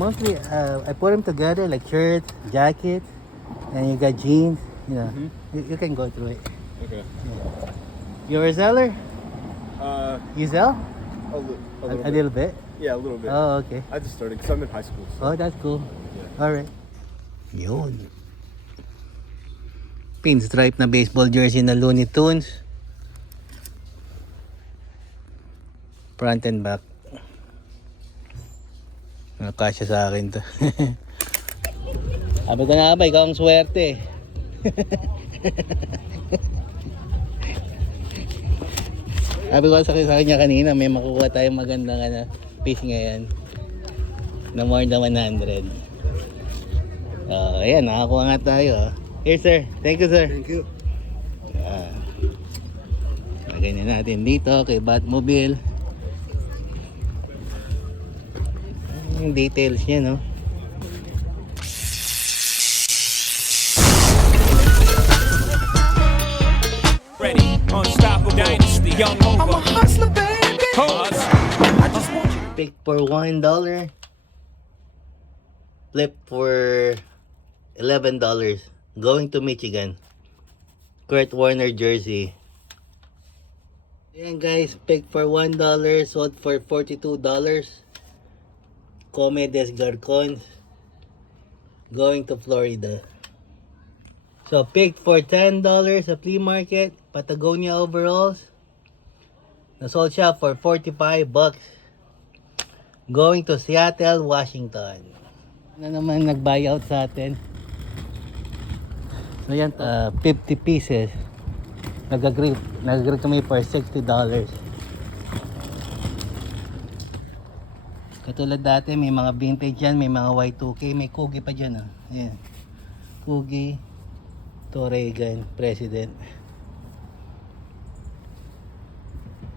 Mostly, I put them together like shirts, jackets, and you got jeans. You know, you can go through it. Okay. You're a seller? You sell? A little A little bit. Yeah, a little bit. Oh, okay. I just started because I'm in high school. So. Oh, that's cool. Yeah. All right. Yun. Pinstripe na baseball jersey na Looney Tunes. Front and back. Nakasya sa akin to. Sabi ko na ba, ikaw ang swerte. Sabi ko sa kanya kanina, may makukuha tayong magandang piece ngayon. Na more than 100. Ayan, nakakuha nga tayo. Here sir, thank you sir. Thank you. Lagay na natin dito kay Batmobile. Yung details niya, no? Ready, unstoppable dynasty, young over. I'm a hustler, baby. I just want you. Pick for $1. Flip for $11. Going to Michigan. Kurt Warner jersey. Ayan guys, pick for $1. Sold for $42. Comedes Garcons. Going to Florida. So picked for $10 sa flea market. Patagonia overalls. Nasold siya for $45. Going to Seattle, Washington. Na naman nag-buyout sa atin. So yan, 50 pieces. Nag-agree kami for $60. Katulad dati, may mga vintage yan, may mga Y2K, may Kugi pa dyan. Ayan. Kugi, Reagan, President.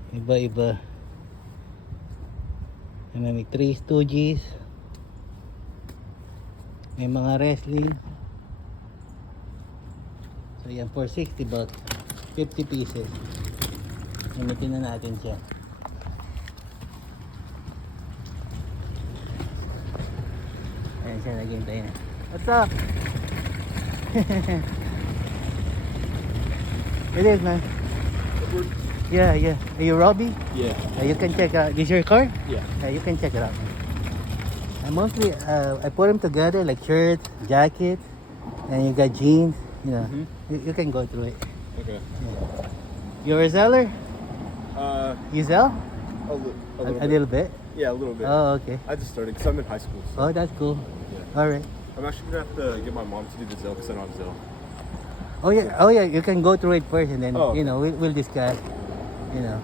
Iba-iba. May 3 Stooges. May mga wrestling. So yan, for $60. 50 pieces. Gamitin na natin siya. Ayan siya, naghintay na. What's up? It is, man. Yeah. Are you Robbie? Yeah. You can check out. This your car? Yeah. You can check it out. Mostly, I put them together like shirts, jackets, and you got jeans. You know, you can go through it. Okay. You're a seller? You sell? A Little bit. Yeah, a little bit. Oh, okay. I just started because I'm in high school. So. Oh, that's cool. Yeah. All right. I'm actually gonna have to get my mom to do the Zelle because I don't have Zelle. Oh yeah. You can go through it first, and then Oh, okay. we'll discuss. You know,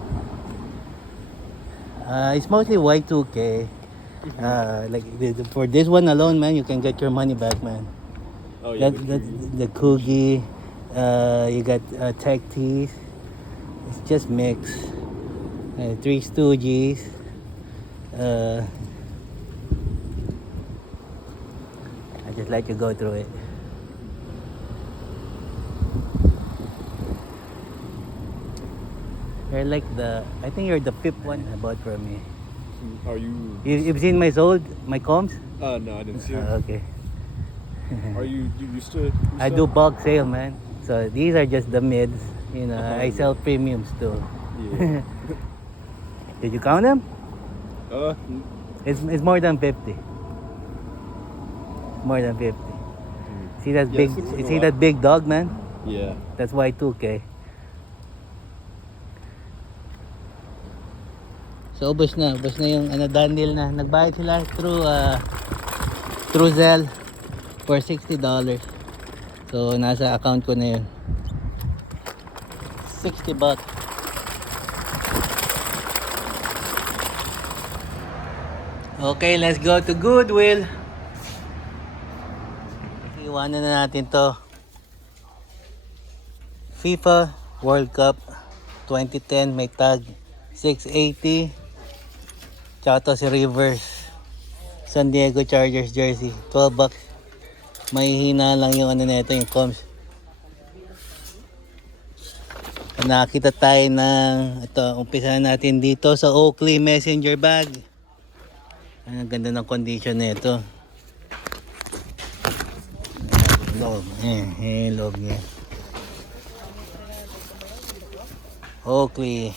it's mostly Y2K. Like for this one alone, man, you can get your money back, man. Oh yeah. That's the Kugi. You got Tech Tees. It's just mix. 3 Stooges. I just let you go through it. You're like I think you're the fifth one I bought from me. Are you? You've seen my comms? No, I didn't see it. Okay. Are you used to? I do bulk sale, man. So these are just the mids. You know, I sell premiums too. Yeah. Did you count them? uh, It's more than 50. More than 50. See that Yeah, big? it's a You see lot. that big dog, man? yeah. That's Y2K. So ubos na yung done deal na. Nagbayad sila through Zelle for $60. So nasa account ko na yun. $60. Okay, let's go to Goodwill. Iwanan na natin to. FIFA World Cup 2010, may tag 680. Tsaka to si Rivers San Diego Chargers jersey, $12. May hina lang yung nito, yung comms. Nakita tayo ng ito, umpisa natin dito sa Oakley Messenger bag. Ang ganda ng condition nito. Loob. Loob niya. Oakley.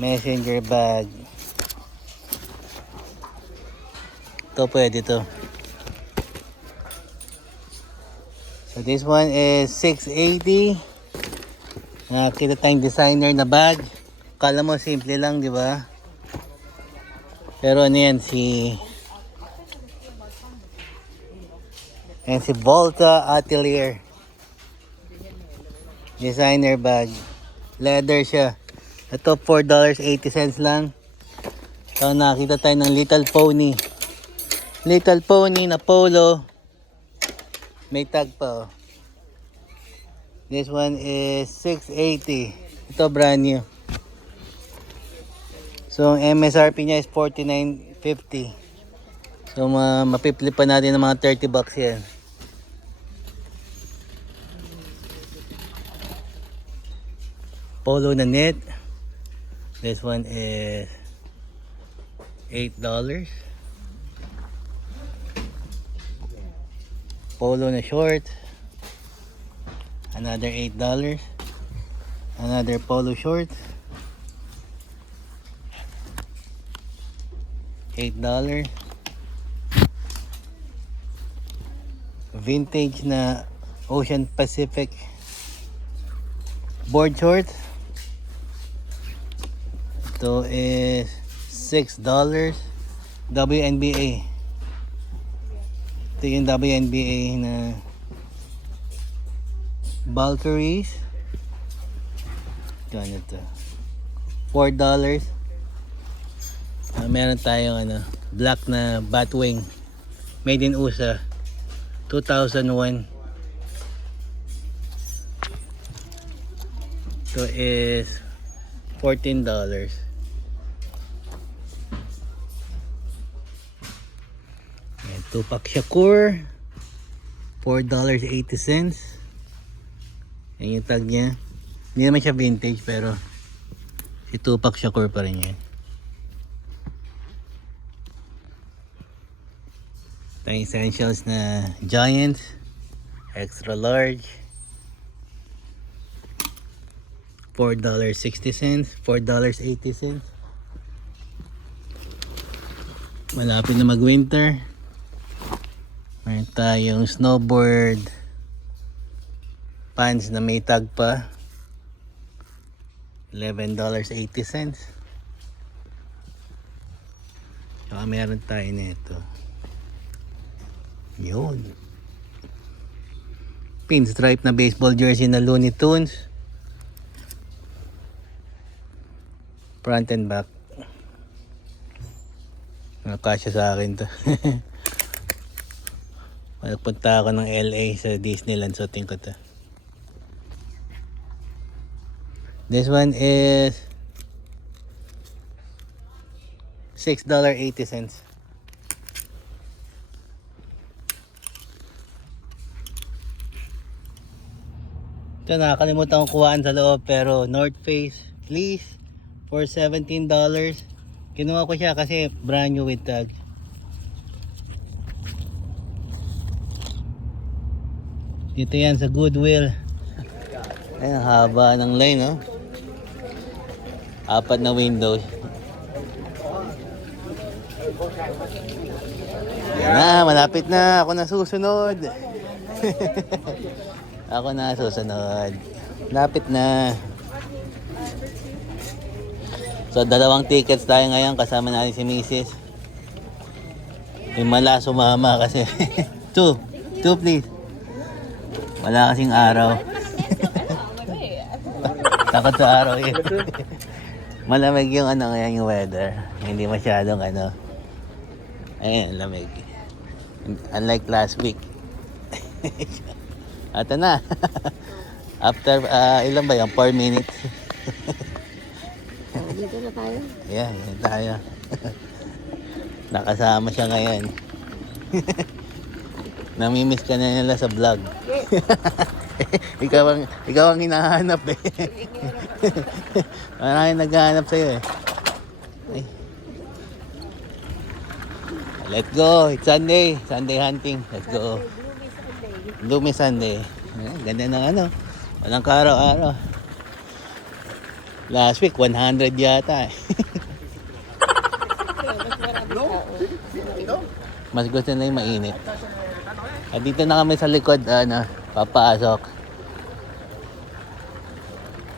Messenger bag. Ito pwede to. So this one is 680. Nakita tayong designer na bag. Kala mo simple lang, di ba? Pero ano yan, si Volta Atelier. Designer bag. Leather siya. Ito $4.80 lang. So nakita tayo ng Little Pony. Little Pony na polo. May tag pa oh. This one is $680. Ito brand new. So ang MSRP niya is $49.50. So mapipli pa natin ng mga $30 yan. Polo na net. This one is $8. Polo na short. Another $8. Another polo short. $8. Vintage na Ocean Pacific board short. Ito is $6. WNBA. Ito yung WNBA na Valkyries. Ito ano ito? $4. Meron tayong ano, black na Batwing. Made in USA. 2001. Ito is $14. Ayan, Tupac Shakur. $4.80. Ayan yung tag niya. Hindi naman siya vintage pero si Tupac Shakur pa rin yan. Tayong essentials na Giant. Extra large. $4.60. $4.80. Malapit na mag-winter. Mayroon tayong snowboard pants na may tag pa. $11.80. Saka meron tayo nito. Yun. Pinstripe na baseball jersey na Looney Tunes. Front and back. Nakasya sa akin to. Punta ako ng LA sa Disneyland, so tingin ko to. This one is $6.80. Ito nakakalimutan kong kuhaan sa loob pero North Face fleece for $17. Kinuha ko siya kasi brand new with tag. Dito yan sa Goodwill. Ay, ang haba ng line, no? 4 na windows. Yan na, malapit na. Ako na susunod. Ako na susunod. Lapit na. So, 2 tickets tayo ngayon. Kasama natin si Mrs. Himala sumama kasi. 2 please. Wala kasing araw. Takot sa araw eh. Malamig yung ano ngayon yung weather. Hindi masyadong ano. Ayun, lamig. Unlike last week. Ato na. After ilan ba yung 4 minutes? Dito na tayo. Yeah, yan tayo. Nakasama siya ngayon. Namimiss ka na nila sa vlog. ikaw ang hinahanap eh. Maraming naghahanap sa'yo eh. Ay. Let's go. It's Sunday. Sunday hunting. Let's go. Gloomy Sunday. Ganda ng ano. Walang karaw-araw. Last week, 100 yata. Mas gusto na yung mainit. At dito na kami sa likod, papasok.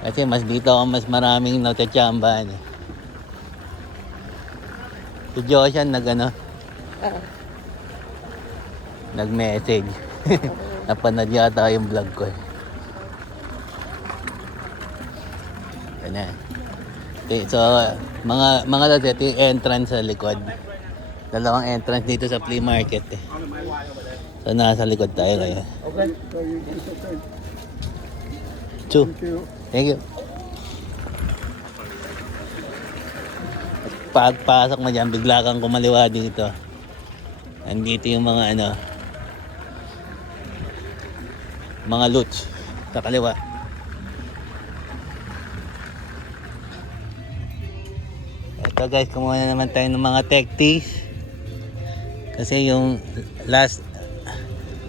Kasi mas dito ako mas maraming natatsambahan. Si Joshan nag-message. Napanood yata yung vlog ko. Yan. Okay, so, mga lods, ito yung entrance sa likod. Dalawang entrance dito sa flea market. So, nasa likod tayo ngayon. Okay, so you just okay. Chu. Thank you. Pagpasok mo dyan, bigla kang kumaliwa dito. Andito yung mga mga loots sa kaliwa. Ito guys, kumuha na naman tayo ng mga tech teas. Kasi yung last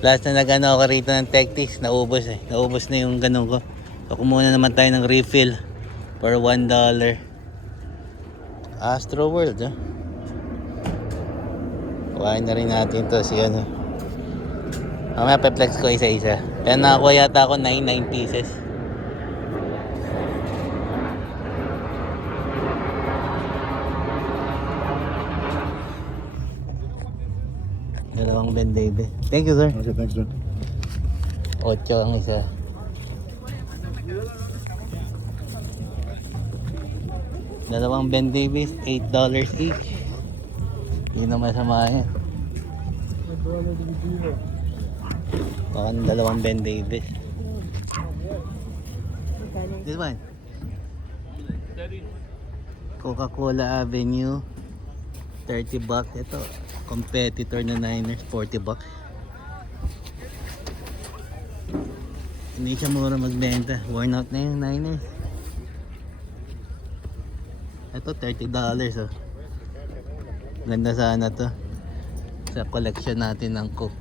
na nag-ano ako rito ng tech teas, naubos eh. Naubos na yung ganun ko. So kumuha na naman tayo ng refill for $1. Astro World, kuhain na rin natin to si mamaya pe-flex ko isa-isa. Kaya nakakuha yata ako 99 pieces. Dalawang Ben David. Thank you, sir. Okay, thanks, man. 8 ang isa. Dalawang Ben Davis, $8 each. Hindi na masama yan. Baka dalawang Ben Davis. This one. Coca-Cola Avenue, $30. Ito, competitor na Niners, $40. Hindi siya mura magbenta. Worn out na yung Niners. Ito $30 oh. Ganda sana to sa collection natin ng Coke.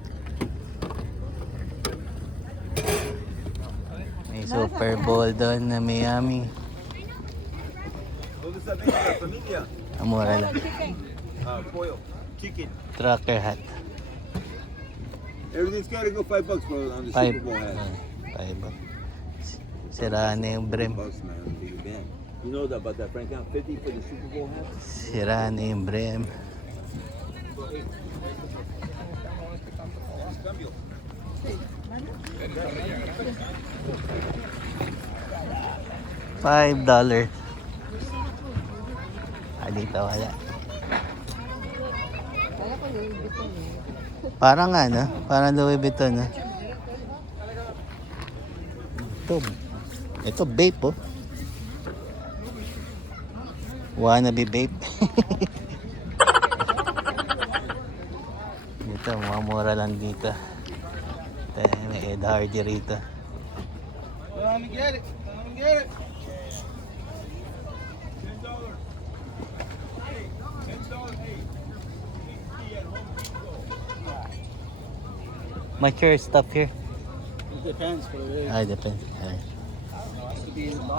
May Super Bowl doon na Miami. Mura lang. Pollo, chicken. Trucker hat. Everything's gotta go $5 for on the $5. Super Bowl hat. $5. Sira na yung brim. $5, man, on the big band. You know that about that, Frank? Out 50 for the Super Bowl hat. Sira na yung brim. $5. Dito wala. Parang parang Louis Vuitton Ito vape oh. Wannabe vape. Dito, mura lang dito. May Ed Hardy rito. Come get it. Come get it. Mature stuff here. It depends what it is. It depends. Alright. It could be $1. $1.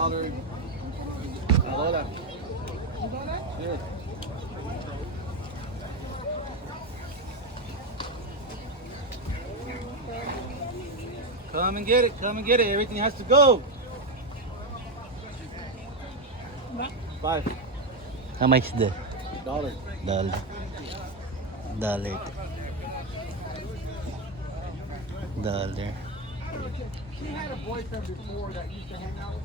Good. Come and get it. Come and get it. Everything has to go. 5. How much the $1. dollar? Dollar. She had a boyfriend before that used to hang out.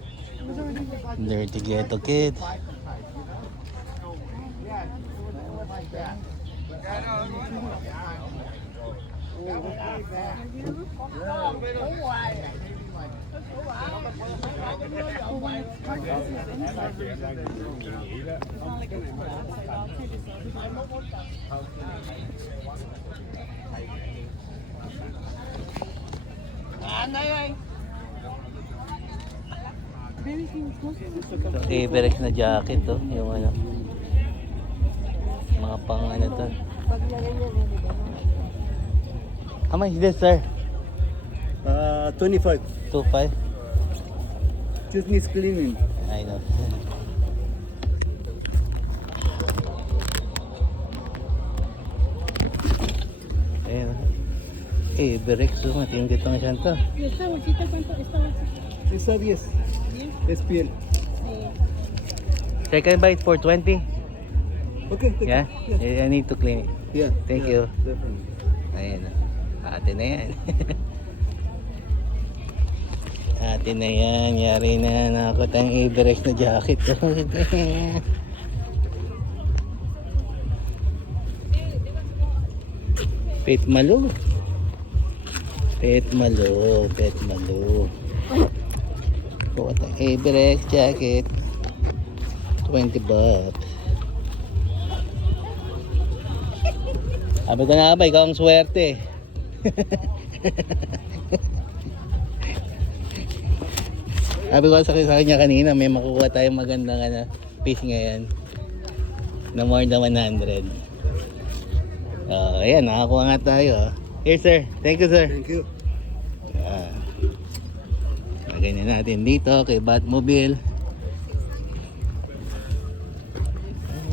Dirty Ghetto Kid. Yeah, like that. Everex na jacket yung mga pang to. How much is this, sir? 25. 2.5. Just needs cleaning. I know. Ayun. Eh, Berex, matindi itong isang to. ¿Esta bolsita cuánto? Esta bolsita. Esa 10. Es piel. Second bite for 20. Okay, take Yeah? it. I need to clean it. Yeah. Thank yeah, you. Definitely. Ayan. Ate na yan. Ate na yan. Yari na. Nakakot ang Everex na jacket. Pet Malo. Pet Malo. Pet Malo. Nakakot ang Everex jacket. 20 bucks. Sabi ko na ba, ikaw ang swerte. Sabi ko sa kanya kanina, may makukuha tayong magandang piece ngayon na more than 100. Ayan, nakakuha nga tayo. Here sir, thank you sir. Thank you. Lagay na natin dito kay Batmobile.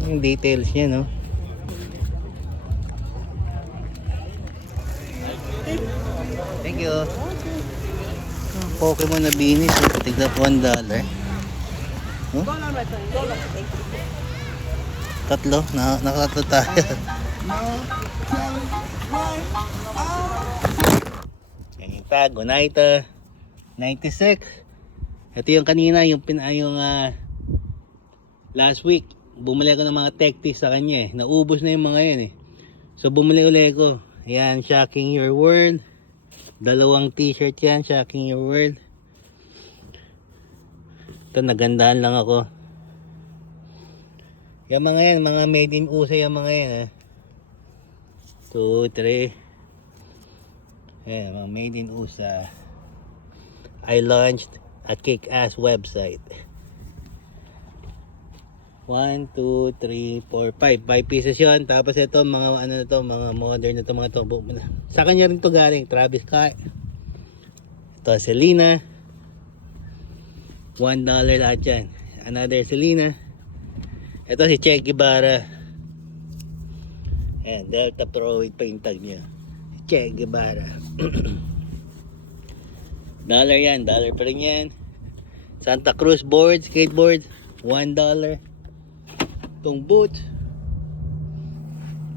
Yung details niya, no? Thank you. Pokemon na binis, tignan po $1. Huh? Tatlo, nakatatlo tayo. Yan yung tag, Oneida 96. Ito yung kanina, yung last week. Bumili ako ng mga tech-tips sa kanya eh. Naubos na yung mga yan eh. So bumili ulit ko. Yan, Shocking Your World. Dalawang t-shirt yan, Shocking Your World. Ito, nagandahan lang ako. Yung mga yan, mga made in USA yung mga yan. 2, 3. Yan, mga made in USA. I launched a kick-ass website. 1, 2, 3, 4, 5. 5 pieces yun. Tapos ito, mga ano na to, mga modern na to, mga to. Sa kanya rin to galing. Travis Scott. Ito, Selena. $1 lahat yan. Another Selena. Ito si Che Guevara. Ayan, Delta Pro pa yung tag niya. Che Guevara. Dollar yan. Dollar pa rin yan. Santa Cruz board, skateboard. $1. Itong boot.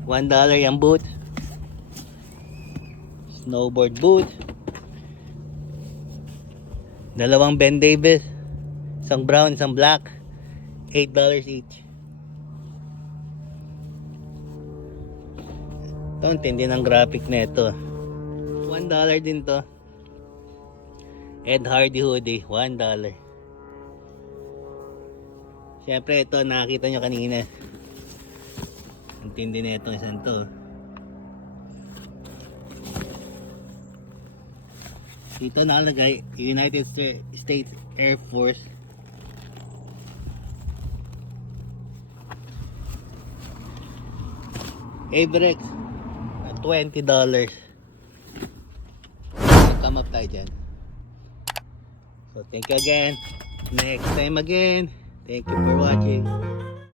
$1 yung boot. Snowboard boot. Dalawang Ben Davis. Isang brown, isang black. $8 each. Ito, ang tindi ng graphic na ito. $1 din to. Ed Hardy hoodie. $1. Siyempre ito, nakakita nyo kanina. Ang tindi na itong isang to. Dito nakalagay United States Air Force. Everex na $20. Come up tayo dyan. So thank you again. Next time again. Thank you for watching.